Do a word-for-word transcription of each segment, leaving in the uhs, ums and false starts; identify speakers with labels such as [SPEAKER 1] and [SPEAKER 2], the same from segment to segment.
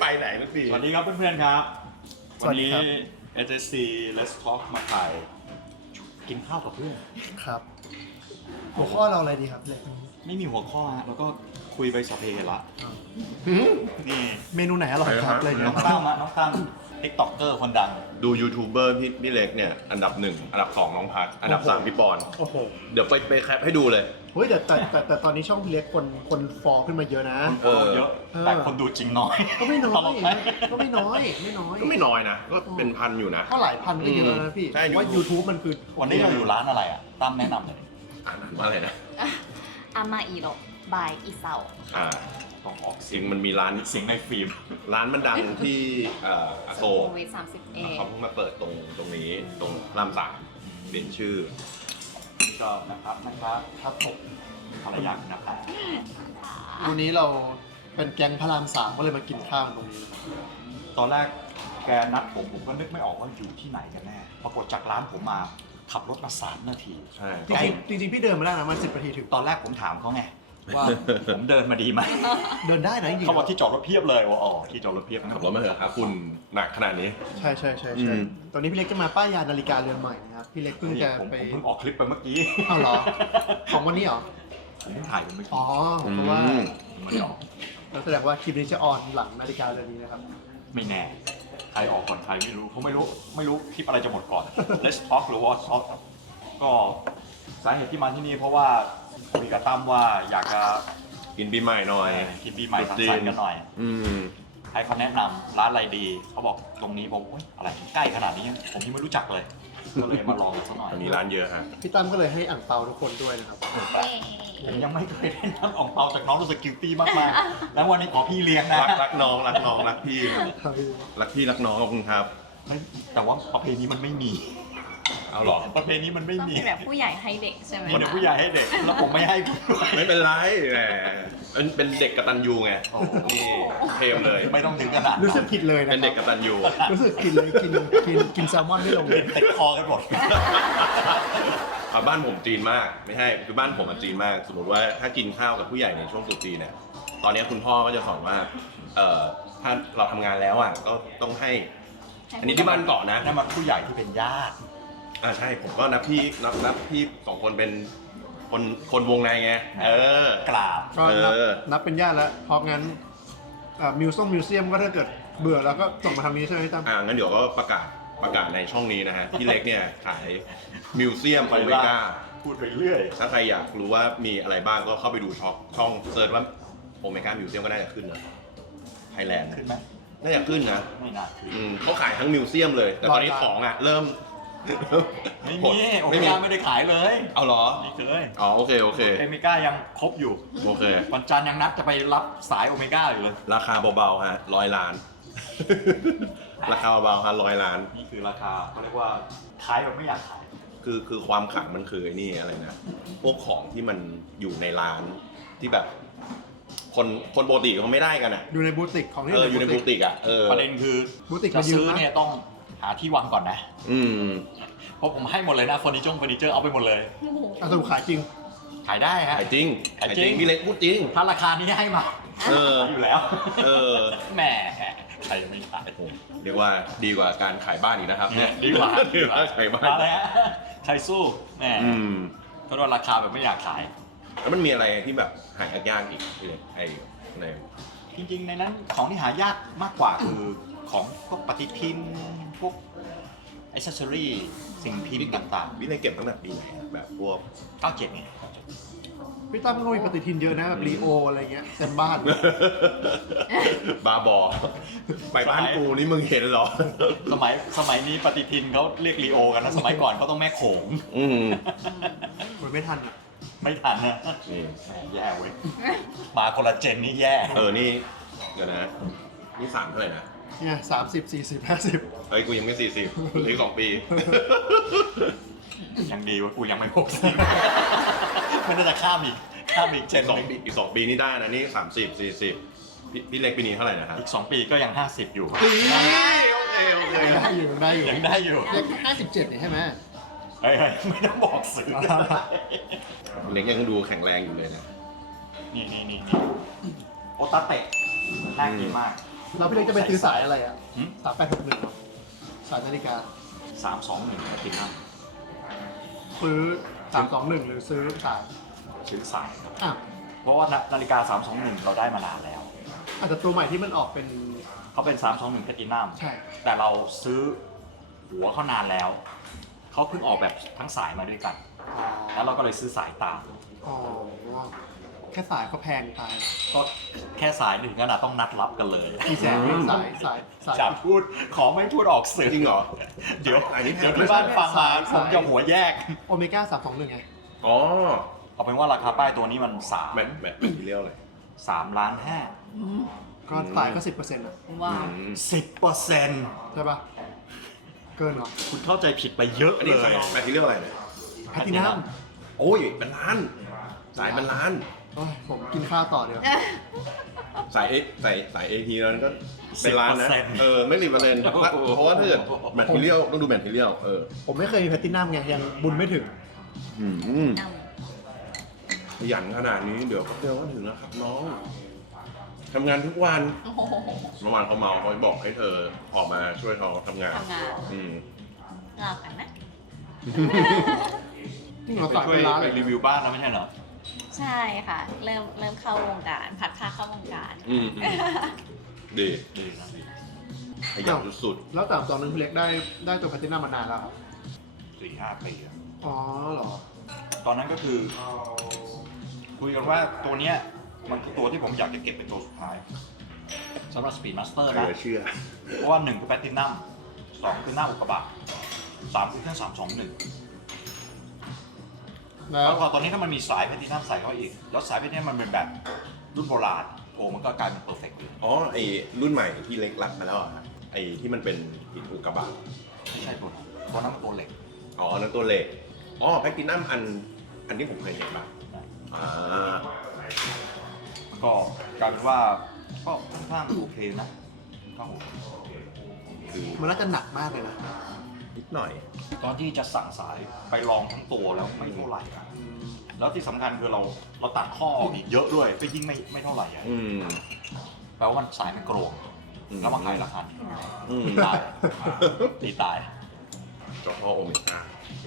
[SPEAKER 1] ไหนทุกที
[SPEAKER 2] สวัสดีครับเพื่อนๆครับ
[SPEAKER 3] สวัสดีครับ
[SPEAKER 2] นนี้ เอส เอส ซี Let's Talk มาถ่ายกินข้าวกับเพื่อน
[SPEAKER 3] ครับหัวข้อเราอะไรดีครับเล็ก
[SPEAKER 2] ไม่มีหัวข้อฮะแล้วก็คุยไปสพเพละนี่
[SPEAKER 3] เมนูไหนอร่อยครับอะไร
[SPEAKER 2] น้
[SPEAKER 3] เงี้
[SPEAKER 2] อย งตั้มอะน้องตั้มติ๊กต็อกเกอร์คนดัง
[SPEAKER 1] ดูยูทูบเบอร์พี่พี่เล็กเนี่ยอันดับหนึ่งอันดับสองน้องพัดอันดับสามพี่ปอน
[SPEAKER 3] โอ้โห
[SPEAKER 1] เดี๋ยวไปไปแคปให้ดูเลย
[SPEAKER 3] เฮ้ยแต่แต่แต่แต่ตอนนี้ช่องพี่เล็กคนคนฟอลขึ้นมาเยอะนะ
[SPEAKER 2] คนฟอลเยอะ
[SPEAKER 3] เออ
[SPEAKER 2] แต่คนดูจริงน้อย
[SPEAKER 3] ก็ไม่น้อ
[SPEAKER 2] ตล
[SPEAKER 3] ย
[SPEAKER 2] กไหม
[SPEAKER 3] ก็ไม่น้อยไม่น้อย
[SPEAKER 1] ก็ไม่น้อยนะ ก็เป็นพันอยู่นะ
[SPEAKER 3] ก็หลายพันก็เยอะแล้วนะพี่
[SPEAKER 1] ใช่
[SPEAKER 3] ว่า YouTube มันคือ
[SPEAKER 2] วันนี้เราอยู่ร้านอะไรอ่ะตั้มแนะนำเลย
[SPEAKER 1] อ่านว่าอะไรนะ
[SPEAKER 4] อามาอีโรบายอีเซา
[SPEAKER 1] อ่า
[SPEAKER 2] ต้องออก
[SPEAKER 1] จ
[SPEAKER 2] เสี
[SPEAKER 1] ริ
[SPEAKER 2] ย
[SPEAKER 1] ง
[SPEAKER 2] ง
[SPEAKER 1] มันมีร้าน
[SPEAKER 2] เสียงในฟิล์ม
[SPEAKER 1] ร้านมันดังที่เอ่ออโศ
[SPEAKER 4] โค
[SPEAKER 1] ก
[SPEAKER 4] วิดสามสิบเอ
[SPEAKER 1] เขาเพิ่งมาเปิดตรงตรงนี้ตรงรามสามเปลี่ยนชื่อ
[SPEAKER 2] ชอบนะครับนะครับครับผมภรรยาคุณนะครับ
[SPEAKER 3] วันนี้เราเป็นแก๊งพระรามสามก็เลยมากินข้าวตรงนี้นะครับ
[SPEAKER 2] ตอนแรกแกนัดผมผมก็นึกไม่ออกว่าอยู่ที่ไหนกันแน่ปรากฏจากร้านผมมาขับรถมาสามนาที
[SPEAKER 1] ใช่
[SPEAKER 3] จริงๆจริงๆพี่เดินมาได้นะมันสิบนาทีถึง
[SPEAKER 2] ตอนแรกผมถามเขาไงว่า ผมเดินมาดีไหม
[SPEAKER 3] เดินได้นะจริงๆ
[SPEAKER 2] เขาบอกที่จอดรถเพียบเลยว่าอ๋อที่จอดรถเพียบ
[SPEAKER 1] ขับรถมาเถอะครับคุณหนักขนาดนี้
[SPEAKER 3] ใช่ใช่ใช่
[SPEAKER 1] อื
[SPEAKER 3] ใช่
[SPEAKER 1] ม
[SPEAKER 3] ตอนนี้พี่เล็กจะมาป้ายยานาฬิกาเรือนใหม่นะครับพี่เล็กเพิ่งจะ
[SPEAKER 2] ผม
[SPEAKER 3] ไป
[SPEAKER 2] ผมเพิ่งออกคลิปไปเมื่อกี้
[SPEAKER 3] เอาเหรอของวันนี้เหรอ
[SPEAKER 2] ผมเพิ่งถ่ายไปเมื่อ
[SPEAKER 3] อ๋
[SPEAKER 2] กี้
[SPEAKER 3] อเพราะว่า
[SPEAKER 1] อืม
[SPEAKER 2] ผมไม่ได้ออก
[SPEAKER 3] แล้วแสดงว่าคลิปนี้จะออนหลังนาฬิกาเรือนนี้นะครับ
[SPEAKER 2] ไม่แน่ใครออกก่อนใครไม่รู้เขาไม่รู้ไม่รู้คลิปอะไรจะหมดก่อน Let's Talk หรือว่า Talk ก็สาเหตุที่มาที่นี่เพราะว่าคุยกับตั้มว่าอยากจะ
[SPEAKER 1] กินปีใหม่หน่อย
[SPEAKER 2] กินปีใหม่สังสรรค์กันหน่อย
[SPEAKER 1] อืม
[SPEAKER 2] ให้เขาแนะนำร้านอะไรดี เขาบอกตรงนี้ผมอุ๊ยอะไรใกล้ขนาดนี้ผมยังไม่รู้จักเลย ก็เลยมาลองสักหน่อย
[SPEAKER 1] ตอนนี้ร้านเยอะฮะ
[SPEAKER 3] พี่ตั้มก็เลยให้อ่างเปาทุกคนด้วยนะครับ
[SPEAKER 2] ผมยังไม่เคยได้น้ำอ่องเปาจากน้องรู้สึกกิลตี้มากๆ แล้ววันนี้ขอพี่เลี้ยงนะ
[SPEAKER 1] รักรักน้องรักน้องรักพี่
[SPEAKER 3] ครับพี่
[SPEAKER 1] รักพี่รักน้องขอบคุณครับ
[SPEAKER 2] แต่ว่าประเพณีมันไม่มี
[SPEAKER 1] เอาหรอ
[SPEAKER 2] ประเพณีมันไม่
[SPEAKER 4] ต้อง
[SPEAKER 2] มี
[SPEAKER 4] เป็นแบบผู้ใหญ่ให้เด็กใช่ไหม
[SPEAKER 2] คนเดี๋ยวผู้ใหญ่ให้เด็ก แล้วผมไม่ให้ผู้ใหญ่
[SPEAKER 1] ไม่เป็นไรแหมเป็นเป็นเด็กกตัญญูไง
[SPEAKER 2] โอ้โห
[SPEAKER 1] นี่เทมเลย
[SPEAKER 2] ไม่ต้องถึงขนาด
[SPEAKER 3] รู้สึกผิดเลยนะ
[SPEAKER 1] เป็น
[SPEAKER 3] ค
[SPEAKER 1] เด็
[SPEAKER 3] รั
[SPEAKER 1] กก
[SPEAKER 3] บ
[SPEAKER 1] ตัญญู
[SPEAKER 3] รู้สึกผิดเลยกินกินกินแซลมอนไม่ลงเลย
[SPEAKER 2] ติดคอกันหมด
[SPEAKER 1] อ่ะบ้านผมจีนมากไม่ใช่คือบ้านผมอ่ะจีนมาก สมมติว่าถ้ากินข้าวกับผู้ใหญ่ในช่วงตรุษจีนเนี่ยตอนนี้คุณพ่อก็จะสอนว่าเอ่อถ้าเราทำงานแล้วอ่ะก็ต้องให้ อันนี้ที่บ้านเกาะนะ
[SPEAKER 2] นั่นมันผู้ใหญ่ที่เป็นญาติ
[SPEAKER 1] อ่าใช่ผมก็นับพี่นับนับพี่สองคนเป็นคนคนวงในไงเออ
[SPEAKER 2] กราบ
[SPEAKER 3] ก็นับ
[SPEAKER 1] เออ
[SPEAKER 3] นับเป็นญาติแล้วเพราะงั้นอ่ามิวซ่งมิวเซียมก็ถ้าเกิดเบื่อแล้วก็ส่งมาทางนี้ใช่ไหมพี่ตั้ม
[SPEAKER 1] อ่างั้นเดี๋ยวก็ประกาศประกาศในช่องนี้นะฮะพี่เล็กเนี่ยขายมิวเซียมโอเมก้า
[SPEAKER 2] พูดไปเรื่อย
[SPEAKER 1] ถ้าใครอยากรู้ว่ามีอะไรบ้างก็เข้าไปดูช่องช่องเซิร์ชว่าโอเมก้ามิวเซียมก็น่าจะขึ้นนะไทยแลนด์
[SPEAKER 2] ขึ้นไหม
[SPEAKER 1] น่าจะขึ้นนะ
[SPEAKER 2] ไม่น่าขึ้น
[SPEAKER 1] อืมเขาขายทั้งมิวเซียมเลย แต่ตอนนี้ของอ่ะเริ่ม
[SPEAKER 2] ไม่
[SPEAKER 1] หด
[SPEAKER 2] มีโอเม
[SPEAKER 1] ไม่มี
[SPEAKER 2] ก้าไม่ได้ขายเลย
[SPEAKER 1] เอาเหรอ
[SPEAKER 2] ไม่เคย
[SPEAKER 1] อ๋อโอเคโอเค
[SPEAKER 2] โอเมก้ายังครบอยู่
[SPEAKER 1] โอเค
[SPEAKER 2] วันจันทร์ยังนัดจะไปรับสายโอเมก้าอยู่เลย
[SPEAKER 1] ราคาเบาๆฮะร้อยล้าน ราคาเบาๆฮะร้อยล้าน
[SPEAKER 2] นี่คือราคาเขาเรียกว่าขายแบบไม่อยากขาย
[SPEAKER 1] คือคือความขลังมันคือไอ้นี่อะไรนะ พวกของที่มันอยู่ในร้านที่แบบ คนคนปกติเขาไม่ได้กันอ่ะ
[SPEAKER 3] อยู่ในบูติกของที่
[SPEAKER 1] เอออยู่ในบูติกอ่ะเออ
[SPEAKER 2] ประเด็นคือ
[SPEAKER 3] บูติก
[SPEAKER 2] จะ
[SPEAKER 3] มายื
[SPEAKER 2] ซื้
[SPEAKER 3] ม
[SPEAKER 2] อ
[SPEAKER 3] นะ
[SPEAKER 2] เนี่ยต้องหาที่วางก่อนนะ
[SPEAKER 1] อืม
[SPEAKER 2] เพราะผมให้หมดเลยนะเฟอร์นิเจอร์เฟอร์นิเจอร์เอาไปหมดเลย
[SPEAKER 3] อ่ะสรุปขายจริง
[SPEAKER 2] ขายได้ฮะ
[SPEAKER 1] ขายจริง
[SPEAKER 2] ขายจริง
[SPEAKER 1] พี่เล็กพูดจริง
[SPEAKER 2] ถ้าราคานี้ให้มา
[SPEAKER 1] เออ
[SPEAKER 2] อยู่แล้ว
[SPEAKER 1] เออ
[SPEAKER 2] แหมใครไม่ขาย
[SPEAKER 1] เรียกว่าดีกว่าการขายบ้านอีกนะครับเนี่ย
[SPEAKER 2] ดีกว่า
[SPEAKER 1] ดีกว่าขายบ้าน
[SPEAKER 2] มาเลยฮะใครสู้แหม
[SPEAKER 1] อืม
[SPEAKER 2] เพราะว่าราคาแบบไม่อยากขาย
[SPEAKER 1] แล้วมันมีอะไรที่แบบหายากๆอีกพี่เล็กไอ้ใน
[SPEAKER 2] จริงๆในนั้นของที่หายากมากกว่าคือของพวกปฏิทินพวกอิสเซอรี่สิ่งพิมพ์ต่าง
[SPEAKER 1] พี่เล็กเก็บตั้งแต่ปีไหนอะแบบพวก
[SPEAKER 2] ๆเก้าเจ็ดเนี่ย
[SPEAKER 3] พี่ตั้มก็มีปฏิทินเยอะนะแบบรีโออะไรเงี้ยเต็มบ้าน
[SPEAKER 1] บาบอไปบ้านกูนี่มึงเห็นเหรอ
[SPEAKER 2] สมัยสมัยนี้ปฏิทินเขาเรียกรีโอกันนะสมัยก่อนเขาต้องแม่โขง
[SPEAKER 1] อืม
[SPEAKER 3] มันไม่ทันอ่ะ
[SPEAKER 2] ไม่ทันนะ
[SPEAKER 1] นี่
[SPEAKER 2] แย่เว้ยมาคนละเจนนี่แย่
[SPEAKER 1] เออนี่เดี๋ยวนะ นี่สามเท่าไหร่นะ
[SPEAKER 3] เนี่ยสามสิบสี่สิบห้าสิบ
[SPEAKER 1] เฮ้ยกูยังไม่สี่สิบอีกสองปี
[SPEAKER 2] ยังดีว่ากูยังไม่หกสิบไม่น่าจะข้ามอีกข้ามอีกเจ
[SPEAKER 1] อี
[SPEAKER 2] น
[SPEAKER 1] ก
[SPEAKER 2] ห
[SPEAKER 1] สอง
[SPEAKER 2] นึ่ง
[SPEAKER 1] ปีอีกสองปีนี่ได้นะนี่สามสิบสี่สิบพี่พี่เล็กปีนี้เท่าไหร่นะครับ
[SPEAKER 2] อีกสองปีก็ยังห้าสิบอยู่
[SPEAKER 1] โอเคโอเค
[SPEAKER 3] ได้อยู่ได้อยู่
[SPEAKER 2] ยังได้อยู่
[SPEAKER 3] เล็กห้าสิบเจ็ดเนี่ยใช่ไหม
[SPEAKER 2] เฮ้ยๆไม่ต้องบอกสื่อ
[SPEAKER 1] พี่เล็กยังดูแข็งแรงอยู่เลยนะ
[SPEAKER 2] นี่นี่นี่นี่โอตาเตะน่ากินมาก
[SPEAKER 3] แล้วพี่เล็กจะไปซื้อสายอะไรอ่ะ
[SPEAKER 2] หืม
[SPEAKER 3] สามแปดหกหนึ่งสายนาฬิกา
[SPEAKER 2] สามสองหนึ่งแพทินัม
[SPEAKER 3] ซื้อสามสองหนึ่งหรือซื้อสาย
[SPEAKER 2] ซื้อสายครับ
[SPEAKER 3] อ่ะ
[SPEAKER 2] เพราะว่านาฬิกาสามสองหนึ่งเราได้มานานแล้ว
[SPEAKER 3] อาจจะตัวใหม่ที่มันออกเป็น
[SPEAKER 2] เขาเป็นสามสองหนึ่งแพทินัม
[SPEAKER 3] ใช่
[SPEAKER 2] แต่เราซื้อหัวเขานานแล้ว เขาเพิ่งออกแบบทั้งสายมาด้วยกัน แล้วเราก็เลยซื้อสายตาม
[SPEAKER 3] อ๋อแค่สายก็แพงตาย
[SPEAKER 2] ก็แค่สายหนึ่งขนาดต้องนัดรับกันเลย
[SPEAKER 3] กี่แสนเป็นสายสายสาย
[SPEAKER 2] จะพูดขอไม่พูดออกสื่อ
[SPEAKER 1] จริงเหรอ
[SPEAKER 2] เดี๋ยว
[SPEAKER 1] อันนี้แพง
[SPEAKER 2] เดี๋ยวที่บ้านฟังมาผมจะหัวแยก
[SPEAKER 3] โอเมก้าสามสองหนึ่งไง
[SPEAKER 1] อ๋อ
[SPEAKER 2] เอาเป็นว่าราคาป้ายตัวนี้มันสาม
[SPEAKER 1] แมทแมทที่เรียกอะไร
[SPEAKER 2] สามล้านห้า
[SPEAKER 3] ก็สายก็สิบเปอร์เซ็นต์อ่ะ
[SPEAKER 4] ว้าว
[SPEAKER 1] อืม
[SPEAKER 2] สิบเปอร์เซ็นต์
[SPEAKER 3] ใช่ปะเกินเหรอ
[SPEAKER 2] คุณเข้าใจผิดไปเยอะ
[SPEAKER 1] อัน
[SPEAKER 2] เล
[SPEAKER 1] นี้
[SPEAKER 2] ย
[SPEAKER 1] สายแมทที่เรียกอะไรเนี่ย
[SPEAKER 3] แพทินัม
[SPEAKER 1] โอ้ยเป็นล้าน สายเป็นล้าน
[SPEAKER 3] โอ้ยผมกินข้าวต่อเดี๋ยว
[SPEAKER 1] สายเอสายสายเอทีนั้นก็เป็นล้านนะ เออ ไม่รีบมาเลนเพราะว่าเพราะว่าถ้าเกิดแมททีเรียลต้องดูแมททีเรียลเออ
[SPEAKER 3] ผมไม่เคยมีแพทินัมไงยังบุญไม่ถึง
[SPEAKER 1] อืม
[SPEAKER 4] น
[SPEAKER 1] ขยันขนาดนี้เดี๋ยวก็เดียวก็ถึงแล้วครับน้องทำงานทุกวัน
[SPEAKER 4] ำโอ้โห
[SPEAKER 1] เมื่อวานเขาเมาเขาบอกให้เธอออกมาช่วยเขาทำงาน
[SPEAKER 4] ทำงาน
[SPEAKER 1] อืม
[SPEAKER 4] รอกันนะ
[SPEAKER 3] นี่เรา
[SPEAKER 2] ไป
[SPEAKER 3] สาย
[SPEAKER 2] ช่ว
[SPEAKER 3] เป็
[SPEAKER 2] ย
[SPEAKER 3] นล้าน
[SPEAKER 2] ไป
[SPEAKER 3] เลย
[SPEAKER 2] รีวิวบ้านแล้วไม่ใช่เหรอ
[SPEAKER 4] ใช่ค่ะ เริ่มเริ่มเข้าวงการ ผัดผ้าเข้าวงการ
[SPEAKER 1] อืมอืมดี
[SPEAKER 2] ดีนะดี
[SPEAKER 1] ขยันสุด
[SPEAKER 3] แล้วแต่ตอนนึงพี่เล็กได้ได้ตัวแพทินัมมานานแล้วครับ
[SPEAKER 2] สี่ห้าปีอะ
[SPEAKER 3] อ๋อเหรอ
[SPEAKER 2] ตอนนั้นก็คือ คุยกันว่าตัวเนี้ยมันคือตัวที่ผมอยากจะเก็บเป็นตัวสุดท้ายสำหรับ Speed
[SPEAKER 1] ๆ
[SPEAKER 2] Master
[SPEAKER 1] ใคร
[SPEAKER 2] นะ
[SPEAKER 1] จะเชื่อ
[SPEAKER 2] เพราะว่าหนึ่งคือแพลตินัมสองคือหน้าอุกกาบาตสามคือเครื่องสามสองหนึ่ง
[SPEAKER 3] แล้
[SPEAKER 2] แล้ว วพอตอนนี้ถ้ามันมีสายแพลตินัมใส่เข้าอีก แล้วสายแพลตินัมมันเป็นแบบรุ่นโบราณโอ้มันก็กลายเป็นเพอร์เฟกต์เลย
[SPEAKER 1] อ๋อไอ้รุ่นใหม่ที่เล็กรับมาแล้วอ่ะไอ้ที่มันเป็นหินอุกกาบาต
[SPEAKER 2] ไม่ใช่ตัวนั้นตัวนั้นมันตัวเหล็ก
[SPEAKER 1] อ๋ออันนั้นตัวเล็กอ๋อแพคตินัมอันอันที่ผมเคยเห็นป่ะ
[SPEAKER 2] นะ
[SPEAKER 1] อ่า
[SPEAKER 2] ก็กลายเป็นว่าก็ค่อนข้างโอเคนะก็โอเค
[SPEAKER 1] คือ
[SPEAKER 3] มันน่าจะหนักมากเลยนะ
[SPEAKER 1] นิดหน่อย
[SPEAKER 2] ตอนที่จะสั่งสายไปลองทั้งตัวแล้วไม่เท่าไหร่อะแล้วที่สำคัญคือเราเราตัดข้อออกอีกเยอะด้วยก็ยิ่งไม่ไม่เท่าไหร่อะ
[SPEAKER 1] อืม
[SPEAKER 2] แปลว่ามันสายมันโกรง
[SPEAKER 1] อืม
[SPEAKER 2] แล้วมาขายราคานี้
[SPEAKER 1] อืม
[SPEAKER 2] ตีตายตีตาย
[SPEAKER 1] เจ้าพ่อโอเมก้า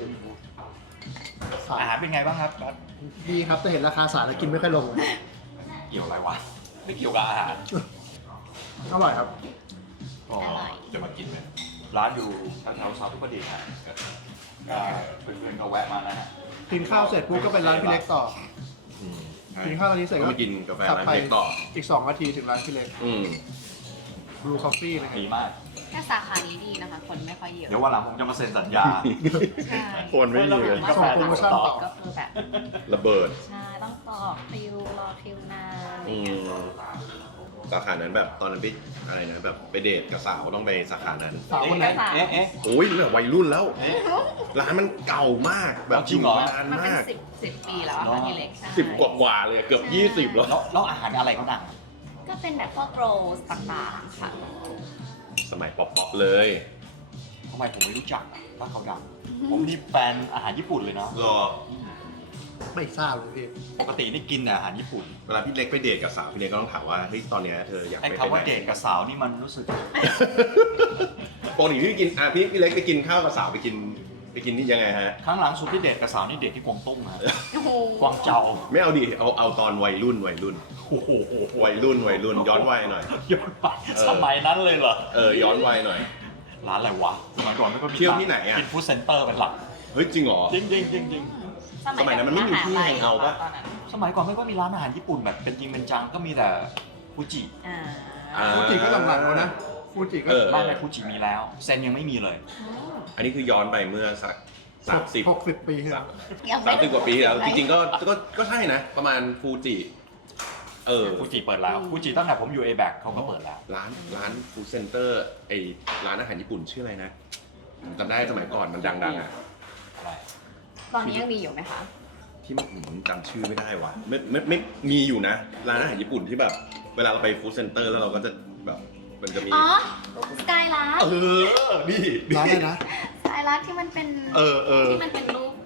[SPEAKER 3] สาย
[SPEAKER 2] อาหารเป็นไงบ้างครับบัส
[SPEAKER 3] ดีครับแต่เห็นราคาสายแล้วกินไม่ค่อยลงเลย
[SPEAKER 2] เกี่ยวอะไรวะไม่เกี่ยวกับอาหาร
[SPEAKER 3] อร่อยครับ
[SPEAKER 2] ก็
[SPEAKER 4] อร่อย
[SPEAKER 2] จะมากินเลยร้านอยู่แถวๆซาทุกประดิษฐ์ฮะก็เพื่อนๆก็แวะมานะฮะ
[SPEAKER 3] กินข้าวเสร็จปุ๊บก็เป็นร้านพี่เล็กต่อ
[SPEAKER 1] อืมใช่
[SPEAKER 3] กินข้าวตอนนี้เสร็จ
[SPEAKER 1] ก็
[SPEAKER 3] ก็
[SPEAKER 1] มากินกาแฟ
[SPEAKER 3] ขับ
[SPEAKER 1] ร้าน
[SPEAKER 3] ไป
[SPEAKER 1] เล็กต่อ
[SPEAKER 3] อีกสองนาทีถึงร้านพี่เล็ก
[SPEAKER 1] อืม
[SPEAKER 3] บลูคอฟฟี่นะครับ
[SPEAKER 2] ดีมาก
[SPEAKER 4] แค่สาขานี้ดีนะคะ คนไม่ค่อยเยอะ
[SPEAKER 2] เดี๋ยววันหลังผมจะมาเซ็นสัญญา
[SPEAKER 4] ใช่
[SPEAKER 1] คนไม่มีเลย
[SPEAKER 2] กาแฟ
[SPEAKER 3] ส่งโปรโมชั่นต่อ
[SPEAKER 4] ก็คือแบบ
[SPEAKER 1] ระเบิด
[SPEAKER 4] ใช่ ต้องต่อคิว รอคิวนานอะไร
[SPEAKER 1] อื
[SPEAKER 4] เงี้ย
[SPEAKER 1] มสาขานั้นแบบตอนนั้นไปอะไรนะแบบไปเดทกับสาวต้องไปสาขานั้น
[SPEAKER 3] สาวคนไหน
[SPEAKER 2] เอ๊ะเอ๊ะ
[SPEAKER 1] โอ้ยแบบวัยรุ่นแล้ว
[SPEAKER 2] เอ๊ะ
[SPEAKER 1] ร้านมันเก่ามากแบบ
[SPEAKER 2] เอาจริงเหรอ
[SPEAKER 1] ยู่มานาน
[SPEAKER 4] มันเป็น
[SPEAKER 1] มาก
[SPEAKER 4] สิบสิบปีแล้วอะค่ะพี่เล็กใช่
[SPEAKER 1] สิบกว่าๆเลยเกือบยี่สิบแล้ว
[SPEAKER 2] แล้วแล้วอาหารอะไรเขาดัง
[SPEAKER 4] ก็เป็นแบบพวกโรลต่างๆค่ะ
[SPEAKER 1] สมัยป๊อปๆเลย
[SPEAKER 2] ทำไมผมไม่รู้จักอะว่าเขาดัง ผมนี่แฟนอาหารญี่ปุ่นเลยเนาะ
[SPEAKER 1] รอ
[SPEAKER 3] ไม่ทราบเลยพี่
[SPEAKER 2] ปกตินี่กินแต่อาหารญี่ปุ่น
[SPEAKER 1] เวลาพี่เล็กไปเดทกับสาวพี่เล็กก็ต้องถามว่าเฮ้ยตอนเนี้ยเธออยาก
[SPEAKER 2] ไอ้
[SPEAKER 1] ไป
[SPEAKER 2] คำว่า
[SPEAKER 1] ไหน
[SPEAKER 2] เดทกับสาวนี่มันรู้สึก
[SPEAKER 1] ปกติพี่กินอ่ะพี่พี่เล็กไปกินข้าวกับสาวไปกินไปกินนี่ยังไงฮะ
[SPEAKER 2] ครั้งหลังสุดที่เดทกับสาวนี่เดทที่กวางตุ้งนะ
[SPEAKER 4] โอ้โห
[SPEAKER 2] กวางเจา
[SPEAKER 1] ไม่เอาดิเอาเอาตอนวัยรุ่นวัยรุ่น
[SPEAKER 2] โอ้โห
[SPEAKER 1] วัยรุ่นวัยรุ่นย้อนวัยหน่อย
[SPEAKER 2] ย้อนไป
[SPEAKER 1] เออ
[SPEAKER 2] สมัยนั้นเลยเหรอ
[SPEAKER 1] เออย้อนวัยหน่อย
[SPEAKER 2] ร้านอะไรวะสมัยก่อนไม่ก็มี
[SPEAKER 1] เที่ยวที่ไหนอะ
[SPEAKER 2] กินฟู้ดเซ็นเตอร์เป็นหลัก
[SPEAKER 1] เฮ้ยจริงเหรอ
[SPEAKER 2] จริงจริงจริงจริง
[SPEAKER 1] สมัยนั้นมันไม่มีที่ให้เอาปะ
[SPEAKER 4] ตอนนั้น
[SPEAKER 2] สมัยก่อนไม่ก็มีร้านอาหารญี่ปุ่นแบบเป็นจริงเป็นจังก็มีแต่ฟูจิ
[SPEAKER 4] อ่า
[SPEAKER 1] อ่า
[SPEAKER 3] ฟูจิก็หลังๆแล้วนะฟูจิก็
[SPEAKER 1] เออ
[SPEAKER 2] บ้านในฟูจิมีแล้ว เซนยังไม่มีเลย
[SPEAKER 1] อันนี้คือย้อนไปเมื่อสักสามสิบ
[SPEAKER 3] หกสิบปีที่แล้ว
[SPEAKER 4] ยัง
[SPEAKER 1] สามสิบกว่าปีที่แล้วจริงๆก็ก็ก็ใช่นะ ประมาณฟูจิเออ
[SPEAKER 2] ฟูจิเปิดแล้วฟูจิตั้งแต่ผมอยู่ เอ แบค เขาก็เปิดแล้ว
[SPEAKER 1] ร้านร้านฟู้ดเซ็นเตอร์ไอร้านอาหารญี่ปุ่นชื่ออะไรนะผมจำได้สมัยก่อนมันดังๆอ่ะ
[SPEAKER 2] อะไร
[SPEAKER 4] ตอนนี้ยังมีอยู่ไหมคะ
[SPEAKER 1] ที่ผมจำชื่อไม่ได้ว่ะไม่ไม่ไม่มีอยู่นะ ร้านอาหารญี่ปุ่นที่แบบ เวลาเราไปฟู้ดเซ็นเตอร์แล้วเราก็จะแบบมันจะมี
[SPEAKER 4] อ๋อ สกายลัก
[SPEAKER 1] เออนี่
[SPEAKER 3] ร้านอะไรนะ
[SPEAKER 4] สกายลักที่มันเป็น
[SPEAKER 1] เออเออ
[SPEAKER 4] ที่มันเป็นรูป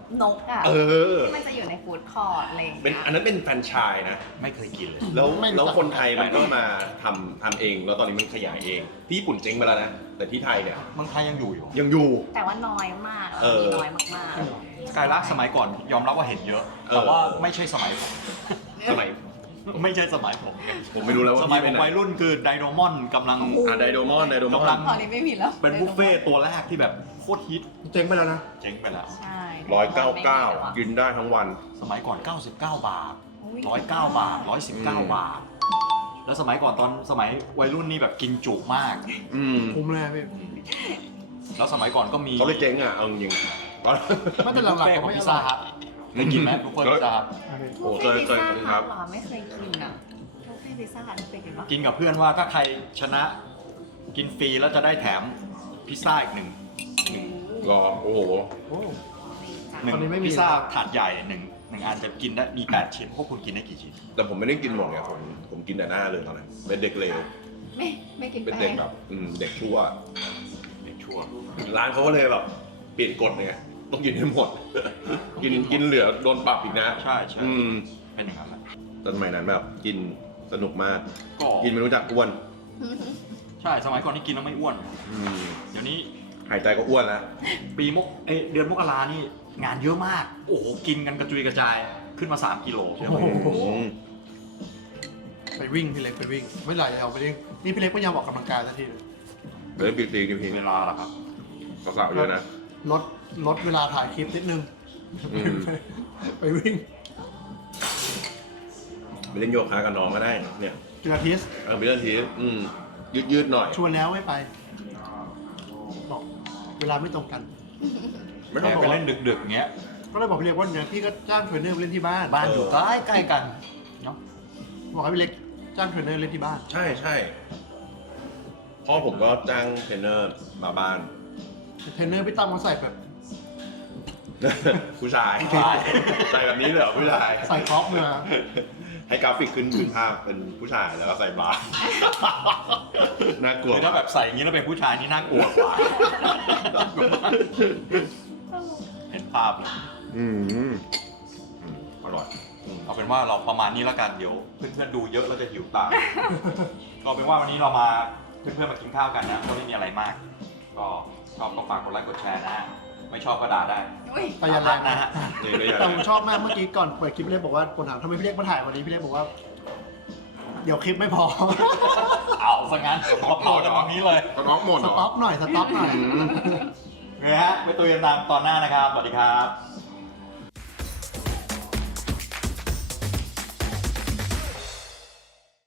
[SPEAKER 4] นกอ่ะ
[SPEAKER 1] เออ
[SPEAKER 4] ที่มันจะอยู่ในฟู้ดคอร์ทอะไรอย่าง
[SPEAKER 1] เป็น
[SPEAKER 4] เงี้ย
[SPEAKER 1] อันนั้นเป็นแฟรนไชส์นะ
[SPEAKER 2] ไม่เคยกินเลย
[SPEAKER 1] แล้ว
[SPEAKER 3] ไม่รู้จัก
[SPEAKER 1] แล้วคนไทยมันก็มาทำทำเอง แล้วตอนนี้มันขยายเอง ที่ญี่ปุ่นเจ๊งไปแล้วนะ แต่ที่ไทยเนี่ย
[SPEAKER 2] เมืองไทยยังอยู่อยู่
[SPEAKER 1] ยังอยู่
[SPEAKER 4] แต่ว่าน้อยมาก
[SPEAKER 1] เออ
[SPEAKER 4] มีน้อยมาก
[SPEAKER 2] สกายลักสมัยก่อนยอมรับว่าเห็นเยอะ
[SPEAKER 1] เออ
[SPEAKER 2] แต่ว่าไม่ใช่สมัยผม
[SPEAKER 1] สมัย
[SPEAKER 2] ไม่ใช่สมัยผม
[SPEAKER 1] ผมไม่รู้แล้วว่า
[SPEAKER 2] สมัย
[SPEAKER 1] พี่
[SPEAKER 2] ผ
[SPEAKER 1] ไป
[SPEAKER 2] ม
[SPEAKER 1] ไหน
[SPEAKER 2] วัยรุ่นคือไดโนมอนกำลัง
[SPEAKER 1] อ่ะไดโดมอนไดโดมอก
[SPEAKER 2] ำลั
[SPEAKER 1] น
[SPEAKER 2] ง
[SPEAKER 4] ๆตอนนี้ไม่มีแล้ว
[SPEAKER 2] เป็นบุฟเฟ่ต์ตัวแรกที่แบบโคตรฮิต
[SPEAKER 3] เจ๊งไปแล้วนะ
[SPEAKER 2] เจ๊งไปแล้ว
[SPEAKER 4] ใช่
[SPEAKER 1] ร้อยเก้าเก้ากินได้ทั้งวัน
[SPEAKER 2] สมัยก่อน เก้าสิบเก้า บาท
[SPEAKER 4] อุ๊ย
[SPEAKER 2] ร้อยเก้า บาท ร้อยสิบเก้า
[SPEAKER 1] อืม
[SPEAKER 2] บาท แล้วสมัยก่อนตอนสมัยวัยรุ่นนี่แบบกินจุมาก
[SPEAKER 1] อืม
[SPEAKER 3] คุ้มเลยพี่
[SPEAKER 2] แล้วสมัยก่อนก็มี
[SPEAKER 1] เขาเลยเจ๊งอ่ะ เอาจริงๆตอน
[SPEAKER 3] ไม่แต่ห
[SPEAKER 2] บุฟ
[SPEAKER 3] ลัก
[SPEAKER 2] เฟ่
[SPEAKER 3] ๆ
[SPEAKER 2] ต์
[SPEAKER 3] ก็
[SPEAKER 2] ของ
[SPEAKER 3] ไม่
[SPEAKER 2] พิ
[SPEAKER 3] อ
[SPEAKER 2] ซซ่า
[SPEAKER 3] ร่อย
[SPEAKER 2] ฮัทได้กินไหมบุฟเฟ่ต์พิซซ่าฮัท
[SPEAKER 1] โอ้เคยเคย
[SPEAKER 4] บุฟฟ่ต์
[SPEAKER 1] ครับ
[SPEAKER 4] พิซซ่าฮัทเหรอไม่เคยกินอ่ะบุฟเฟ่ต์พิซซ่าฮัทเคยกินปะ
[SPEAKER 2] กินกับเพื่อนว่าถ้าใครชนะกินฟรีแล้วจะได้แถมพิซซ่าอีกหนึ่งหนึ่ง
[SPEAKER 1] รอ โอ้โห
[SPEAKER 3] โอ้
[SPEAKER 2] หนึ่ง
[SPEAKER 3] ตอนนี้ไม่มี
[SPEAKER 2] พิซซ่าถาดใหญ่หนึ่งหนึ่งอันจะกินได้มีแปดชิ้นพวกคุณกินได้กี่ชิ้น
[SPEAKER 1] แต่ผมไม่ได้กินหมดไงผมผมกินแต่หน้าเลยตอนนั้นเป็นเด็กเลว
[SPEAKER 4] ไม่ไม่กิน
[SPEAKER 1] เป็น
[SPEAKER 4] แป้
[SPEAKER 1] เด็ก
[SPEAKER 4] ง
[SPEAKER 1] แบบอืมเด็กชั่ว
[SPEAKER 2] เด็กชั่ว
[SPEAKER 1] ร้านเขาก็เลยแบบเปลี่ยนกฎไงต้องกินให้หมด กินกินเหลือโดนปรับอีกนะ
[SPEAKER 2] ใช่ใช่
[SPEAKER 1] อืม
[SPEAKER 2] เป็นอย่างนั้นแหละ
[SPEAKER 1] ตอนสมัยนั้นแบบกินสนุกมาก
[SPEAKER 2] ก็
[SPEAKER 1] กินไม่รู้จักอ้วน
[SPEAKER 2] ใช่สมัยก่อนนี่กินแล้วไม่อ้วน
[SPEAKER 1] อืม
[SPEAKER 2] เดี๋ยวนี้
[SPEAKER 1] หายใจก็อ้วนแล้ว
[SPEAKER 2] ปีมกเอยเดือนมกรานี่งานเยอะมาก โอ้โหกินกันกระจุยกระจายขึ้นมาสามกิโลใช่ไหม
[SPEAKER 3] โอ้โห
[SPEAKER 1] อืม
[SPEAKER 3] ไปวิ่งพี่เล็กไปวิ่ง ไม่ไหลเอาไปวิ่งนี่พี่เล็กไม่ยอมออกกำลังกายสักทีเลย
[SPEAKER 1] เดี๋ยวปีตีกินพี
[SPEAKER 2] เวลาล่ะครับ
[SPEAKER 1] สาวๆเยอะนะ
[SPEAKER 3] ลดลดเวลาถ่ายคลิปนิดนึง
[SPEAKER 1] อืม
[SPEAKER 3] ไปไปวิ่ง
[SPEAKER 1] ไปเล่นโยคะกับน้องก็ได้เนี่ย
[SPEAKER 3] จุฬาทิส
[SPEAKER 1] เออไปเล่นทีอืมยืดยืดๆหน่อย
[SPEAKER 3] ชวนแล้วไม่ไปบอกเวลาไม่ตรงกัน
[SPEAKER 1] ไม่
[SPEAKER 2] แก
[SPEAKER 1] ต้อง
[SPEAKER 2] ไป
[SPEAKER 1] บอก
[SPEAKER 2] เล่นดึกๆเงี้ย
[SPEAKER 3] ก็เลยบอกพี่เล็กว่าเนี่ยพี่ก็จ้างเทรนเนอร์ไปเล่นที่บ้าน
[SPEAKER 2] บ้านอยู่ใกล้ใกล้ๆกันเนาะ
[SPEAKER 3] บอกให้พี่เล็กจ้างเทรนเนอร์เล่นที่บ้าน
[SPEAKER 1] ใช่ใช่พ่อผมก็จ้างเทรนเนอร์มาบ้าน
[SPEAKER 3] เทรนเนอร์พี่ตั้มเขาใส่แบบ
[SPEAKER 1] ผู้ชาย
[SPEAKER 3] ใช่
[SPEAKER 1] ใส่แบบนี้เลยเหรอผู้ชาย
[SPEAKER 3] ใส่ท็อปมา
[SPEAKER 1] ให้กราฟิกขึ้นพื้นภาพเป็นผู้ชายแล้วก็ใส่บาร์ น่ากลัว
[SPEAKER 2] คือถ้าแบบใส่อย่างนี้แล้วเป็นผู้ชายนี่น่ากลัวกว่า เห็นภาพเลย
[SPEAKER 1] อืมอืมอร่อยอืม
[SPEAKER 2] เอาเป็นว่าเราประมาณนี้แล้วกันเดี๋ยวเพื่อนๆดูเยอะแล้วจะหิวตาม ก็เป็นว่าวันนี้เรามาเพื่อนๆมากินข้าวกันนะก็ไม่มีอะไรมาก ก็ชอบก็ฝากกดไลค์กดแชร์นะฮะไม่ชอบก็ด่าได้
[SPEAKER 4] อุ้ย
[SPEAKER 3] แต่อยันแรง
[SPEAKER 2] นะ
[SPEAKER 3] นะ
[SPEAKER 2] ฮะ
[SPEAKER 1] นี่ไม่ใช่
[SPEAKER 3] แต่ผมชอบมากเมื่อกี้ก่อนเปิดคลิปพี่เล็กบอกว่าคนถามทำไมพี่เล็กมาถ่ายวันนี้พี่เล็กบอกว่า เดี๋ยวคลิปไม่พอ
[SPEAKER 2] เอาซะงั้นเอาเผากันตรงนี้เลย
[SPEAKER 1] สต็อกหมด
[SPEAKER 3] ส
[SPEAKER 1] เหรอ
[SPEAKER 3] ต็อปหน่อยสต็อปหน่อย
[SPEAKER 1] อืม
[SPEAKER 2] นะฮะไปตัวยันตามตอนหน้านะครับสวัสดีครับ